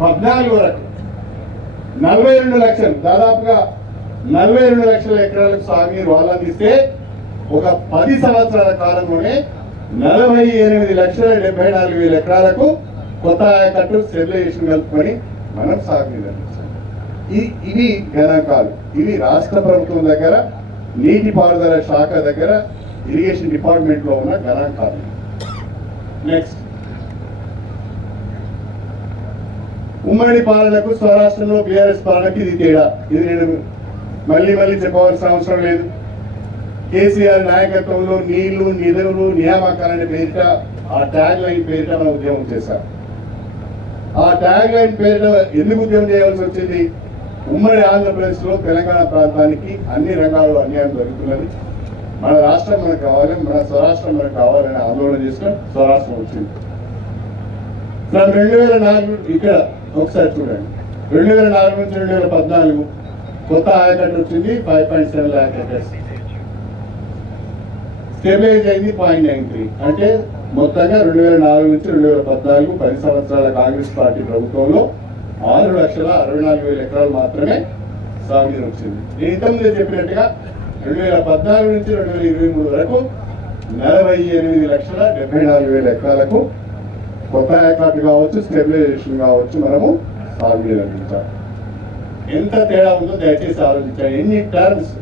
పద్నాలుగు వరకు. నలభై రెండు లక్షలు దాదాపుగా నలభై రెండు లక్షల ఎకరాలకు సాగునీరు వాళ్ళు అందిస్తే ఒక పది సంవత్సరాల కాలంలోనే నలభై ఎనిమిది లక్షల డెబ్బై నాలుగు వేల ఎకరాలకు కొత్త ఆయకట్టు స్టెబిలైజేషన్ కలుపుకొని మనం సాగునీరు అందించాం ఈ- ఇవి గణాంకాలు. ఇవి రాష్ట్ర ప్రభుత్వం దగ్గర నీటిపారుదల శాఖ దగ్గర ఇరిగేషన్ డిపార్ట్మెంట్లో ఉన్న గణాంకాలు. నెక్స్ట్ ఉమ్మడి పాలనకు స్వరాష్ట్రంలో బీఆర్ఎస్ పాలనకి ఇది తేడా. ఇది నేను మళ్ళీ మళ్ళీ చెప్పవలసిన అవసరం లేదు. కేసీఆర్ నాయకత్వంలో నీళ్ళు నిధులు నియామకాలని పేరిట ఆ ట్యాగ్ లైన్ పేరిట మనం ఉద్యమం చేశాం. ఆ ట్యాగ్ లైన్ పేరిట ఎందుకు ఉద్యమం చేయాల్సి వచ్చింది? ఉమ్మడి ఆంధ్రప్రదేశ్లో తెలంగాణ ప్రాంతానికి అన్ని రంగాల్లో అన్యాయం జరుగుతున్నది. మన రాష్ట్రం మనకు కావాలి మన స్వరాష్ట్రం మనకు కావాలని ఆందోళన చేసిన స్వరాష్ట్రం వచ్చింది. సార్ రెండు వేల నాలుగు ఇక్కడ ఒకసారి చూడండి. రెండు వేల నాలుగు నుంచి రెండు వేల పద్నాలుగు కొత్త ఆయకట్టు వచ్చింది five point seven lakh acres stabilize అయింది పాయింట్ నైన్ త్రీ. అంటే మొత్తంగా రెండు వేల నాలుగు నుంచి రెండు వేల పద్నాలుగు పది సంవత్సరాల కాంగ్రెస్ పార్టీ ప్రభుత్వంలో ఆరు లక్షల అరవై నాలుగు వేల ఎకరాలు మాత్రమే సాగునీరు వచ్చింది. నేను ఇంతకుముందే చెప్పినట్టుగా రెండు వేల పద్నాలుగు నుంచి రెండు వేల ఇరవై మూడు వరకు నలభై ఎనిమిది లక్షల డెబ్బై నాలుగు వేల ఎకరాలకు కొత్త ఏర్పాటు కావచ్చు స్టెబిలైజేషన్ కావచ్చు మనము సాల్వ్ అందించాలి. ఎంత తేడా ఉందో దయచేసి ఆలోచించాలి ఎన్ని టర్మ్స్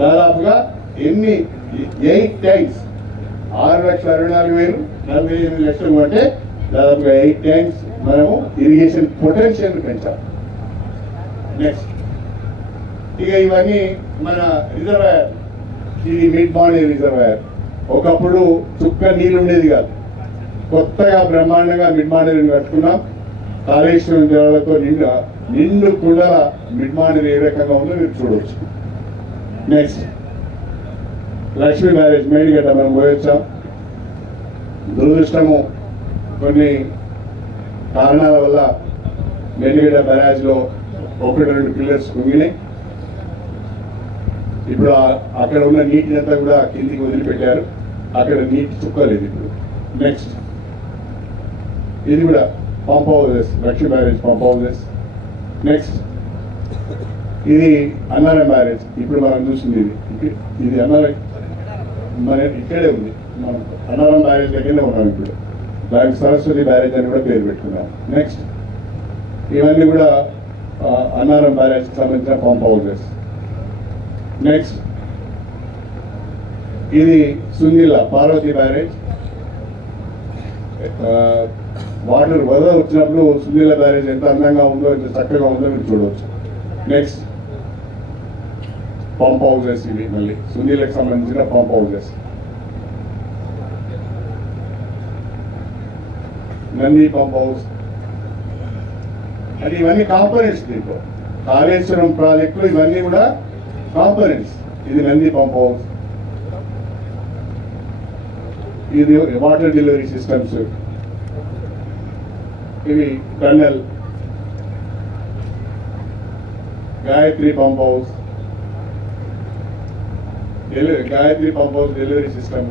దాదాపుగా ఎన్ని ఎయిట్ టైమ్స్ ఆరు లక్షల అరవై నాలుగు వేలు నలభై ఎనిమిది లక్షలు అంటే దాదాపుగా ఎయిట్ టైమ్స్ మనము ఇరిగేషన్ పొటెన్షియల్ పెంచాలి. నెక్స్ట్ ఇక ఇవన్నీ మన రిజర్వాయర్ ఇది మిడ్ బాడీ రిజర్వాయర్ ఒకప్పుడు చుక్క నీళ్ళు ఉండేది కాదు. కొత్తగా బ్రహ్మాండంగా మిడ్ మార్నింగ్ కట్టుకున్నాం కాళేశ్వరం జలాలతో నిండు నిండు కుండల మిడ్ ఏ రకంగా ఉందో మీరు చూడవచ్చు నెక్స్ట్ లక్ష్మీ మ్యారేజ్ మెయిన్ గట్ట మనం పోయొచ్చాం? దురదృష్టము కొన్ని కారణాల వల్ల మెల్లిగడ్డ బ్యారేజ్లో ఒకటి రెండు పిల్లర్స్ కుంగినాయి. ఇప్పుడు అక్కడ ఉన్న నీటిని అంతా కూడా కిందికి వదిలిపెట్టారు. అక్కడ నీటి చుక్కలేదు ఇప్పుడు. నెక్స్ట్ ఇది కూడా pump houses Lakshmi barrage pump houses next ఇది అన్నారం మ్యారేజ్ ఇప్పుడు మనం చూసింది ఇది. ఇది- ఇది అన్నారం మన ఇక్కడే ఉంది. మనం అన్నారం మ్యారేజ్ దగ్గరనే ఉన్నాం ఇప్పుడు. దానికి సరస్వతి మ్యారేజ్ అని కూడా పేరు పెట్టుకున్నాం. నెక్స్ట్ ఇవన్నీ కూడా అన్నారం మ్యారేజ్కి సంబంధించిన పంప్ హౌసెస్ నెక్స్ట్ ఇది సునీల పార్వతి మ్యారేజ్ వాటర్ వరద వచ్చినప్పుడు సునీల బ్యారేజ్ ఎంత అందంగా ఉందో ఎంత చక్కగా ఉందో మీరు చూడవచ్చు నెక్స్ట్ పంప్ హౌజెస్ ఇవి మళ్ళీ. సునీలకు సంబంధించిన pump houses Nandi pump house అది ఇవన్నీ కాంపోనెంట్స్ దీంట్లో. కాళేశ్వరం ప్రాజెక్టులు ఇవన్నీ కూడా కాంపోనెంట్స్ ఇది నంది పంప్ హౌస్ ఇది వాటర్ డెలివరీ సిస్టమ్స్ ఇవి tunnel Gayatri pump house. Delivery Gayatri pump house delivery system.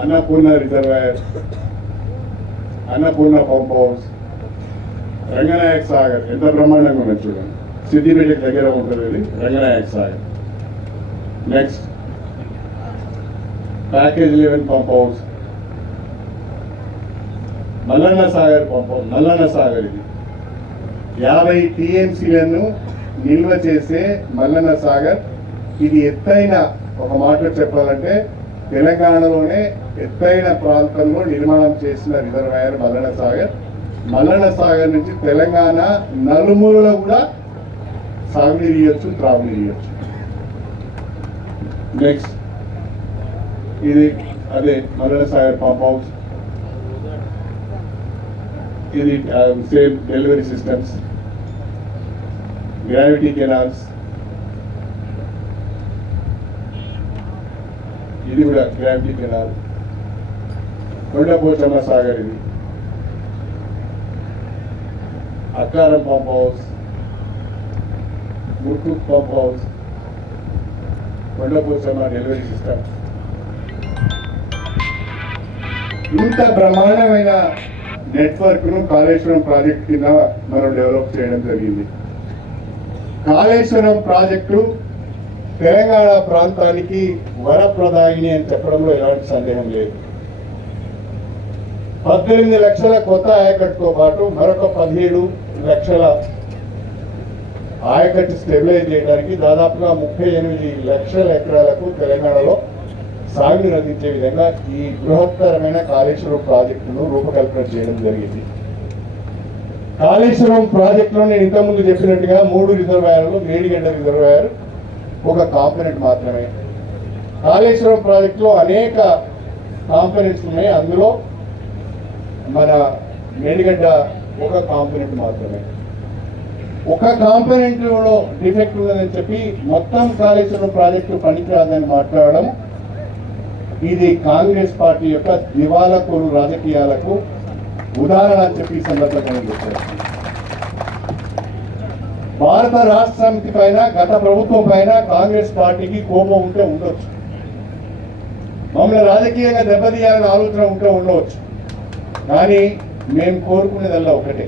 Annapurna reservoir. Annapurna pump house. Ranganayak Sagar. ఎంత బ్రహ్మాండంగా ఉన్నది చూడండి. సిద్దిపేటకి దగ్గర ఉంటుంది ఇది. Ranganayak Sagar. Next package eleven pump house. Mallanna Sagar pump house Mallanna Sagar ఇది. యాభై టీఎంసీలను నిల్వ చేసే మల్లన్న సాగర్. ఇది ఎత్తైన ఒక మాటలో చెప్పాలంటే తెలంగాణలోనే ఎత్తైన ప్రాంతంలో నిర్మాణం చేసిన రిజర్వాయర్ మల్లన్న సాగర్. మల్లన్న సాగర్ నుంచి తెలంగాణ నలుమూలలో కూడా సాగునీరు ఇవ్వచ్చు త్రాగునీరు ఇవ్వచ్చు నెక్స్ట్ ఇది అదే మల్లన్న సాగర్ పంప్ హౌస్. ఇది same delivery systems gravity canals ఇది కూడా గ్రావిటీ కెనాల్ కొండపోచమ్మ సాగర్ ఇది. Akkaram pump house Markook pump house Kondapochamma delivery system ఇంత బ్రహ్మాండమైన నెట్వర్క్ను కాళేశ్వరం ప్రాజెక్ట్ కింద మనం డెవలప్ చేయడం జరిగింది. కాళేశ్వరం ప్రాజెక్టు తెలంగాణ ప్రాంతానికి వరప్రదాయిని అని చెప్పడంలో ఎలాంటి సందేహం లేదు. పద్దెనిమిది లక్షల కొత్త ఆయకట్టుతో పాటు మరొక పదిహేడు లక్షల ఆయకట్టు స్టెబిలైజ్ చేయడానికి దాదాపుగా ముప్పై ఎనిమిది లక్షల ఎకరాలకు తెలంగాణలో సాగునీరు అందించే విధంగా ఈ బృహత్తరమైన కాళేశ్వరం ప్రాజెక్టును రూపకల్పన చేయడం జరిగింది. కాళేశ్వరం ప్రాజెక్టులో నేను ఇంతకుముందు చెప్పినట్టుగా మూడు రిజర్వాయర్లు మేడిగడ్డ రిజర్వాయర్ ఒక కాంపనెంట్ మాత్రమే. కాళేశ్వరం ప్రాజెక్టులో అనేక కాంపనెంట్స్ ఉన్నాయి. అందులో మన మేడిగడ్డ ఒక కాంపనెంట్ మాత్రమే. ఒక కాంపనెంట్లో డిఫెక్ట్ ఉన్నదని చెప్పి మొత్తం కాళేశ్వరం ప్రాజెక్టు పనికిరాదని మాట్లాడడం ఇది కాంగ్రెస్ పార్టీ యొక్క దివాలకోరు రాజకీయాలకు ఉదాహరణ అని చెప్పి సందర్భంగా భారత రాష్ట్ర సమితి పైన గత ప్రభుత్వం పైన కాంగ్రెస్ పార్టీకి కోపం ఉంటే ఉండొచ్చు. మమ్మల్ని రాజకీయంగా దెబ్బతీయాలని ఆలోచన ఉంటే ఉండవచ్చు. కానీ మేము కోరుకునేదల్లా ఒకటే.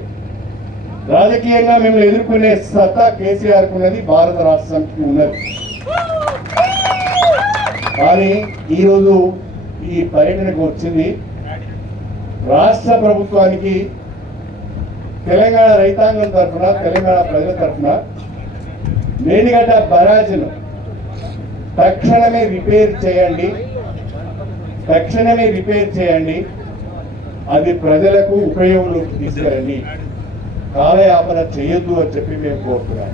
రాజకీయంగా మిమ్మల్ని ఎదుర్కొనే సత్తా కేసీఆర్కు ఉన్నది భారత రాష్ట్ర సమితికి ఉన్నది. కానీ ఈరోజు ఈ పర్యటనకు వచ్చింది. రాష్ట్ర ప్రభుత్వానికి తెలంగాణ రైతాంగం తరఫున తెలంగాణ ప్రజల తరఫున మేడిగడ్డ బరాజ్ను తక్షణమే రిపేర్ చేయండి. తక్షణమే రిపేర్ చేయండి. అది ప్రజలకు ఉపయోగంలోకి తీసుకురండి కాలయాపన చేయొద్దు అని చెప్పి మేము కోరుతున్నాం.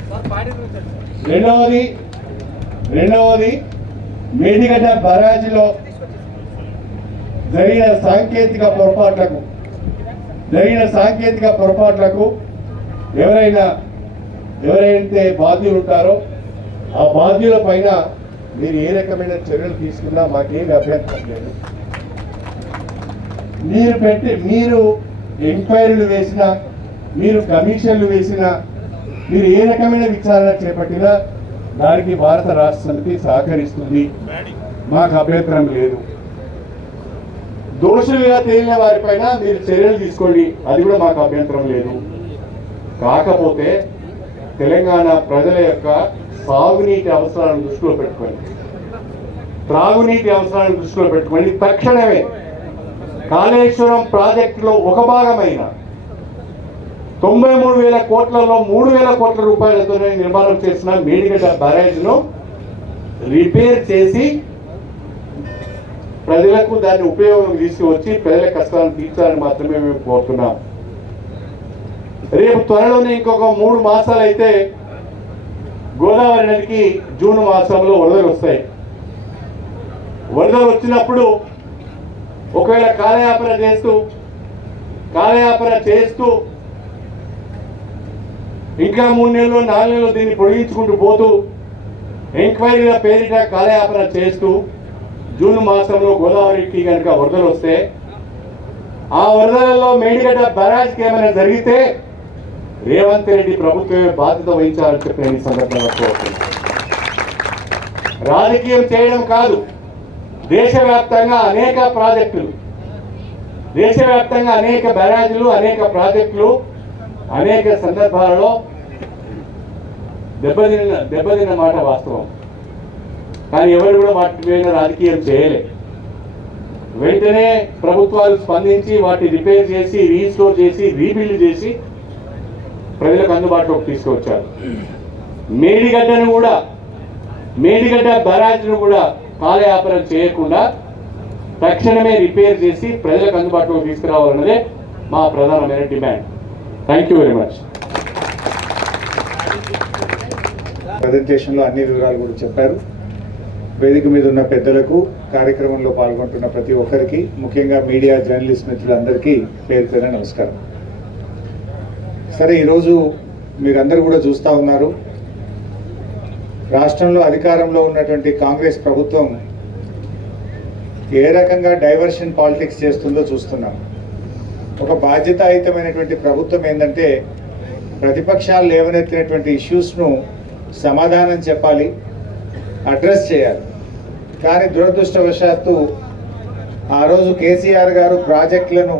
రెండవది రెండవది మేడిగడ్డ బరాజులో జరిగిన సాంకేతిక పొరపాట్లకు జరిగిన సాంకేతిక పొరపాట్లకు ఎవరైనా ఎవరైతే బాధ్యులు ఉంటారో ఆ బాధ్యుల పైన మీరు ఏ రకమైన చర్యలు తీసుకున్నా మాకేమి అభ్యంతరం లేదు. మీరు పెట్టి మీరు ఎంక్వైరీలు వేసినా మీరు కమిషన్లు వేసినా మీరు ఏ రకమైన విచారణ చేపట్టినా దానికి భారత రాష్ట్ర సమితి సహకరిస్తుంది. మాకు అభ్యంతరం లేదు. దోషులుగా తేలిన వారిపైన మీరు చర్యలు తీసుకోండి. అది కూడా మాకు అభ్యంతరం లేదు. కాకపోతే తెలంగాణ ప్రజల యొక్క సాగునీటి అవసరాలను దృష్టిలో పెట్టుకోండి. త్రాగునీటి అవసరాలను దృష్టిలో పెట్టుకోండి. తక్షణమే కాళేశ్వరం ప్రాజెక్టులో ఒక భాగమైన తొంభై మూడు వేల కోట్లలో మూడు వేల కోట్ల రూపాయలతో నిర్మాణం చేసిన మేడిగడ్డ బ్యారేజ్ను రిపేర్ చేసి ప్రజలకు దాన్ని ఉపయోగం తీసుకువచ్చి ప్రజల కష్టాలను తీర్చాలని మాత్రమే మేము కోరుతున్నాం. రేపు త్వరలోనే ఇంకొక మూడు మాసాలు అయితే గోదావరి నదికి జూన్ మాసంలో వరదలు వస్తాయి. వరదలు వచ్చినప్పుడు ఒకవేళ కాలయాపన చేస్తూ కాలయాపన చేస్తూ ఇంకా మూడు నెలలు నాలుగు నెలలు దీన్ని పొడిగించుకుంటూ పోతూ ఎంక్వైరీల పేరిట కాలయాపన చేస్తూ జూన్ మాసంలో గోదావరికి కనుక వరదలు వస్తే ఆ వరదలలో మేడిగడ్డ బరాజ్కి ఏమైనా జరిగితే రేవంత్ రెడ్డి ప్రభుత్వమే బాధ్యత వహించాలని చెప్పిన ఈ సందర్భంగా కోరుతున్నాను. రాజకీయం చేయడం కాదు దేశవ్యాప్తంగా అనేక ప్రాజెక్టులు దేశవ్యాప్తంగా అనేక బ్యారేజ్లు అనేక ప్రాజెక్టులు అనేక సందర్భాలలో దెబ్బతిన దెబ్బతిన్న మాట వాస్తవం. కానీ ఎవరు కూడా వాటి మీద రాజకీయం చేయలే. వెంటనే ప్రభుత్వాలు స్పందించి వాటిని రిపేర్ చేసి రీస్టోర్ చేసి రీబిల్డ్ చేసి ప్రజలకు అందుబాటులోకి తీసుకొచ్చారు. మేడిగడ్డను కూడా మేడిగడ్డ బరాజ్ను కూడా కాలయాపనం చేయకుండా తక్షణమే రిపేర్ చేసి ప్రజలకు అందుబాటులోకి తీసుకురావాలన్నదే మా ప్రధానమైన demand. Thank you very much ప్రజెంటేషన్లో అన్ని వివరాలు కూడా చెప్పారు. వేదిక మీద ఉన్న పెద్దలకు కార్యక్రమంలో పాల్గొంటున్న ప్రతి ఒక్కరికి ముఖ్యంగా మీడియా జర్నలిస్ట్ మిత్రులందరికీ పేరు పేరు నమస్కారం. సరే ఈరోజు మీరందరూ కూడా చూస్తూ ఉన్నారు. రాష్ట్రంలో అధికారంలో ఉన్నటువంటి కాంగ్రెస్ ప్రభుత్వం ఏ రకంగా డైవర్షన్ పాలిటిక్స్ చేస్తుందో చూస్తున్నాం. ఒక బాధ్యతాయుతమైనటువంటి ప్రభుత్వం ఏంటంటే ప్రతిపక్షాలు లేవనెత్తినటువంటి ఇష్యూస్ను సమాధానం చెప్పాలి అడ్రస్ చేయాలి. కానీ దురదృష్టవశాత్తు ఆ రోజు కేసీఆర్ గారు ప్రాజెక్టులను